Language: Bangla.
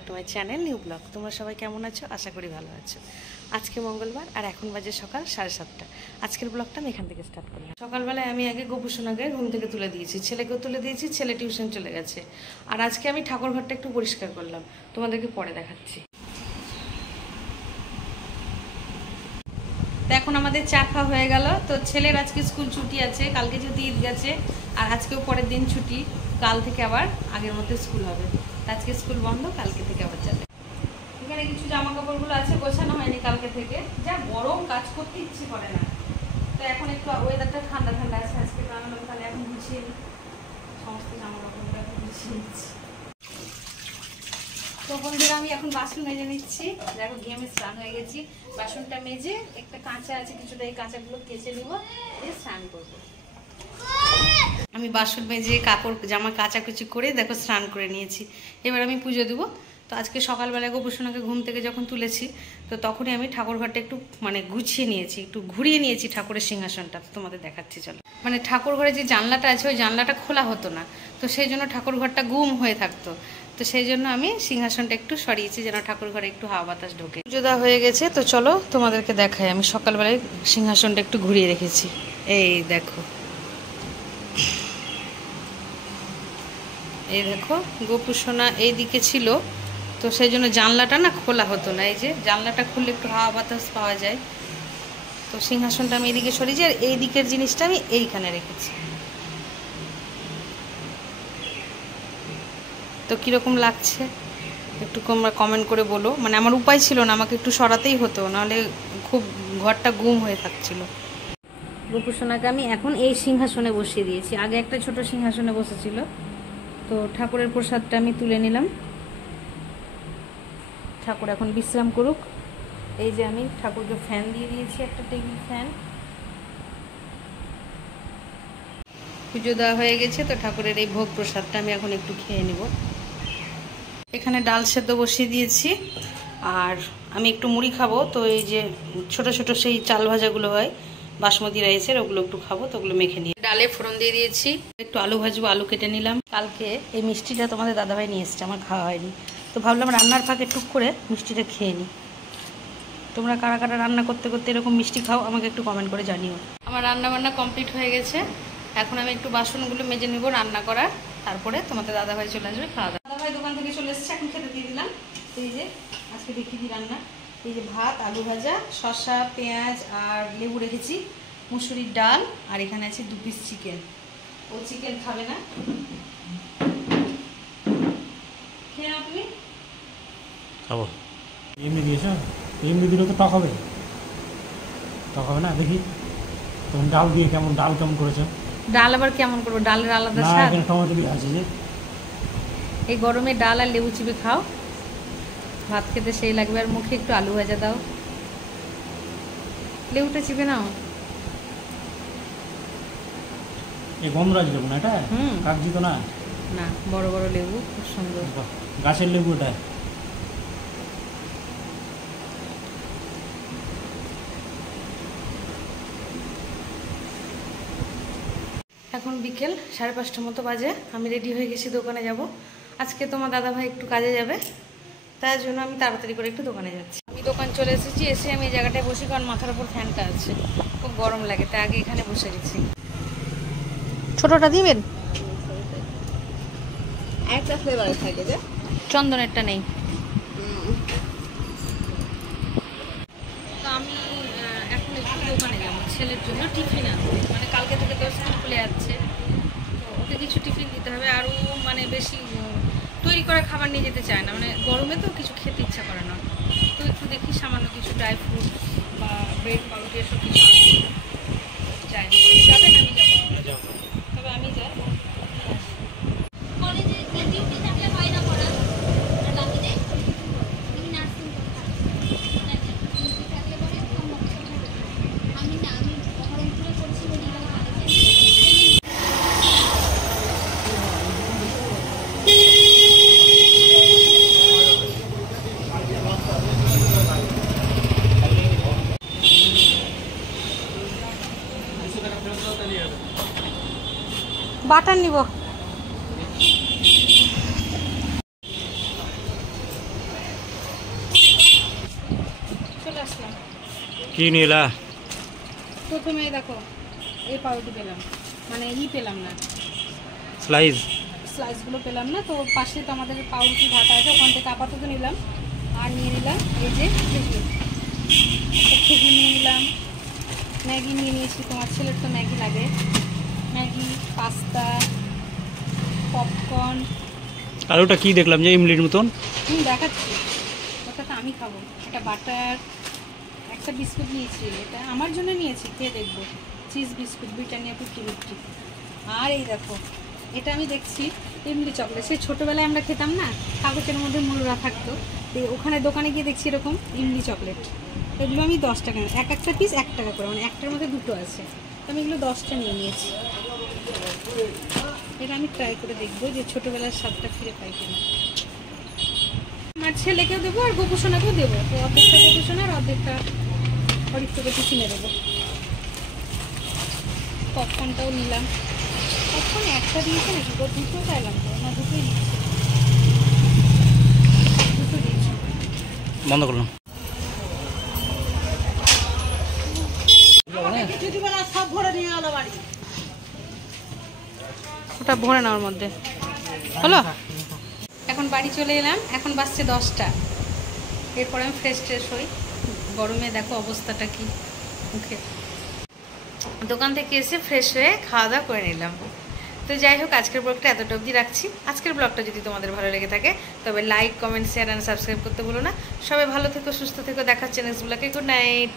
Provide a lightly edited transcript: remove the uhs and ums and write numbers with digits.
Back to my channel new blog. তোমরা সবাই কেমন আছো? আশা করি ভালো আছো। আজকে মঙ্গলবার আর এখন বাজে সকাল 7:30। আজকের ব্লগটা আমি এখান থেকে স্টার্ট করলাম। সকালবেলায় আমি আগে গোপুসোনাকে ঘুম থেকে তুলে দিয়েছি, ছেলেকেও তুলে দিয়েছি, ছেলে টিউশন চলে গেছে। আর আজকে আমি ঠাকুর ঘরটা একটু পরিষ্কার করলাম, তোমাদেরকে পরে দেখাচ্ছি। তো এখন আমাদের চা খাওয়া হয়ে গেল। তো ছেলের আজকে স্কুল ছুটি আছে, কালকে যেহেতু ঈদ গেছে আর আজকেও পরের দিন ছুটি, কাল থেকে আবার আগের মতো স্কুল হবে। আজকে স্কুল বন্ধ, কালকে থেকে আবার যাবে। এখানে কিছু জামা কাপড়গুলো আছে, গোছানো হয়নি কালকে থেকে, যা গরম কাজ করতে ইচ্ছে করে না। তো এখন একটু ওয়েদারটা ঠান্ডা ঠান্ডা আছে, আজকে তো আমি তাহলে এখন গুছিয়ে নিই সমস্ত জামা কাপড়গুলো, এখন গুছিয়ে নিচ্ছি। তো বন্ধুরা আমি এখন বাসন মেজে নিচ্ছি। দেখো ঘেমে স্নান হয়ে গেছি। বাসনটা মেজে একটা কাঁচা আছে কিছুটা, এই কাঁচাগুলো কেচে নিব, দিয়ে স্নান করবো। আমি বাসন মেজে কাপড় জামা কাচাকুচি করে দেখো স্নান করে নিয়েছি। এবার আমি পুজো দেবো। তো আজকে সকালবেলায় গোপুসোনাকে ঘুম থেকে যখন তুলেছি, তো তখনই আমি ঠাকুর ঘরটা একটু গুছিয়ে নিয়েছি, একটু ঘুরিয়ে নিয়েছি ঠাকুরের সিংহাসনটা। তোমাদের দেখাচ্ছি চলো। ঠাকুর ঘরে যে জানলাটা আছে ওই জানলাটা খোলা হতো না, তো সেই জন্য ঠাকুর ঘরটা গুম হয়ে থাকতো। তো সেই জন্য আমি সিংহাসনটা একটু সরিয়েছি যেন ঠাকুর ঘরে একটু হাওয়া বাতাস ঢোকে। পুজো দেওয়া হয়ে গেছে, তো চলো তোমাদেরকে দেখাই। আমি সকালবেলায় সিংহাসনটা একটু ঘুরিয়ে রেখেছি, এই দেখো। এই দেখো গোপুসোনা এই দিকে ছিল, তো সেই জন্য জানলাটা না খোলা হতো না। এই যে জানলাটা খুললে একটু হাওয়া বাতাস পাওয়া যায়। তো সিংহাসনটা আমি এদিকে সরিয়েছি, আর এই দিকের জিনিসটা আমি এইখানে রেখেছি। তো কীরকম লাগছে একটু তোমরা কমেন্ট করে বলো। আমার উপায় ছিল না, আমাকে একটু সরাতেই হতো, নাহলে খুব ঘরটা গুম হয়ে থাকছিল। গোপুসোনাকে আমি এখন এই সিংহাসনে বসিয়ে দিয়েছি, আগে একটা ছোট সিংহাসনে বসেছিল। তো ঠাকুরের প্রসাদটা আমি তুলে নিলাম, ঠাকুর এখন বিশ্রাম করুক। এই যে আমি ঠাকুরকে ফ্যান দিয়ে দিয়েছি, একটা টেবিল ফ্যান। পুজো দেওয়া হয়ে গেছে, তো ঠাকুরের এই ভোগ প্রসাদটা আমি এখন একটু খেয়ে নিব। এখানে ডাল সেদ্ধ বসিয়ে দিয়েছি, আর আমি একটু মুড়ি খাবো। তো এই যে ছোট ছোট সেই চাল ভাজাগুলো হয় বাসমতি রাইসের, ওগুলো একটু খাবো, তো ওগুলো মেখে নিয়ে ডালে ফোড়ন দিয়ে দিয়েছি। একটু আলু ভাজবো, আলু কেটে নিলাম। কালকে এই মিষ্টিটা তোমাদের দাদাভাই নিয়ে এসছে, আমার খাওয়া হয়নি, তো ভাবলাম রান্নার ফাঁকে টুক করে মিষ্টিটা খেয়ে নিই। তোমরা কারা কারা রান্না করতে করতে এরকম মিষ্টি খাও আমাকে একটু কমেন্ট করে জানিও। আমার রান্না বান্না কমপ্লিট হয়ে গেছে, এখন আমি একটু বাসনগুলো মেজে নেবো রান্না করার, তারপরে তোমাদের দাদাভাই চলে আসবে খাওয়া দাওয়া। দাদাভাই দোকান থেকে চলে এসছে, এখন খেতে দিয়ে দিলাম। এই যে আজকে দেখিয়ে দিই রান্না। এই যে ভাত, আলু ভাজা, শসা, পেঁয়াজ আর লেবু রেখেছি, মুসুরির ডাল, আর এখানে আছে 2 পিস চিকেন। ও চিকেন খাবে না, খেয়ে নাও তুমি। খাবো। এমনি দিয়েছ, এমনি দিলে তো টক হবে, টক হবে না। দেখি তখন ডাল দিয়ে কেমন, ডাল কেমন করেছো? ডাল আবার কেমন করবো, ডালের আলাদা স্বাদ। এখানে টমেটো দিয়ে আছে যে। এই গরমে ডাল আর লেবু চিপে খাও, ভাত খেতে সেই লাগবে। আর মুখে একটু আলু ভাজা দাও, লেবুটা চিপে নাও। এই গমরাজ লেবু না এটা? কাগজি তো না? না, বড় বড় লেবু, খুব সুন্দর গাছের লেবু এটা। এখন বিকেল 5:30 মতো বাজে, আমি রেডি হয়ে গেছি, দোকানে যাব। আজকে তোমার দাদাভাই একটু কাজে যাবে, তার জন্য আমি তাড়াতাড়ি করে একটু দোকানে যাচ্ছি। আমি দোকান চলে এসেছি, এসে আমি এই জায়গাটায় বসি, কারণ মাথার উপর ফ্যানটা আছে, খুব গরম লাগে, তাই আগে এখানে বসে গেছি। ছোটটা দিবেন? একটা ফ্লেভার থাকে যে চন্দনেরটা নেই। তো আমি এখন একটু দোকানে যাবো, ছেলের জন্য টিফিন আনতে। কালকে থেকে তো স্কুল খুলে যাচ্ছে, তো ওকে কিছু টিফিন দিতে হবে। আরও বেশি তৈরি করা খাবার নিয়ে যেতে চায় না, গরমে তো কিছু খেতে ইচ্ছা করে না। তো একটু দেখি সামান্য কিছু ড্রাই ফ্রুট বা ব্রেড পাউরুটি এসব কিছু চাই। যাবেন? আমি যাবো, তবে আমি যাই। বাটার নিব। কি নিলা? প্রথমে দেখো এই পাউরুটি পেলাম, মানে পেলাম না, স্লাইসগুলো পেলাম না, তো পাশে তো আমাদের পাউরুটি ঢাকা আছে, ওখান থেকে আপাতত নিলাম। আর নিয়ে নিলাম এই যে খেজুর নিয়ে নিলাম, ম্যাগি নিয়ে নিয়েছি, তোমার ছেলের তো ম্যাগি লাগে, ম্যাগি, পাস্তা, পপকর্ন। আর ওটা কি দেখলাম যে ইমলির মতন? দেখাচ্ছি, ওটা তো আমি খাবো। এটা বাটার, একটা বিস্কুট নিয়েছি, এটা আমার জন্য নিয়েছি, খেয়ে দেখবো, চিজ বিস্কুট, ব্রিটানিয়া 50-50। আর এই দেখো, এটা আমি দেখছি ইমলি চকলেট, সেই ছোটোবেলায় আমরা খেতাম না, কাগজের মধ্যে মুড়া থাকতো, তো ওখানে দোকানে গিয়ে দেখছি এরকম ইমলি চকলেট। এগুলো আমি 10 টাকা, একটা পিস 1 টাকা করে, মানে একটার মধ্যে দুটো আছে, তো আমি এগুলো 10টা নিয়ে নিয়েছি। এটা আমি ট্রাই করে দেখবো যে ছোটোবেলার স্বাদটা ফিরে পাই কিনা। আমার ছেলেকেও দেবো আর গোপুসোনাকেও দেবো, তো অর্ধেকটা গোপুসোনা আর অর্ধেকটা অরিত্রকে টিফিনে দেবো। পপকর্নটাও নিলাম, পপকর্ন একটা দিয়েছে নাকি, দুটো চাইলাম তো, না দুটোই দিয়েছে, দুটো দিয়েছে। বন্ধ করলাম। ওটা ভরে নেওয়ার মধ্যে হলো। এখন বাড়ি চলে এলাম, এখন বাজছে 10টা। এরপর আমি ফ্রেশ হই, গরমে দেখো অবস্থাটা কি মুখে। দোকান থেকে এসে ফ্রেশ হয়ে খাওয়া দাওয়া করে নিলাম। তো যাই হোক, আজকের ব্লগটা এতটা অবধি রাখছি। আজকের ব্লগটা যদি তোমাদের ভালো লেগে থাকে তবে like, comment, share and subscribe করতে ভুলো না। সবাই ভালো থেকো, সুস্থ থেকো, দেখা হচ্ছে নেক্সট ব্লগে। Good night.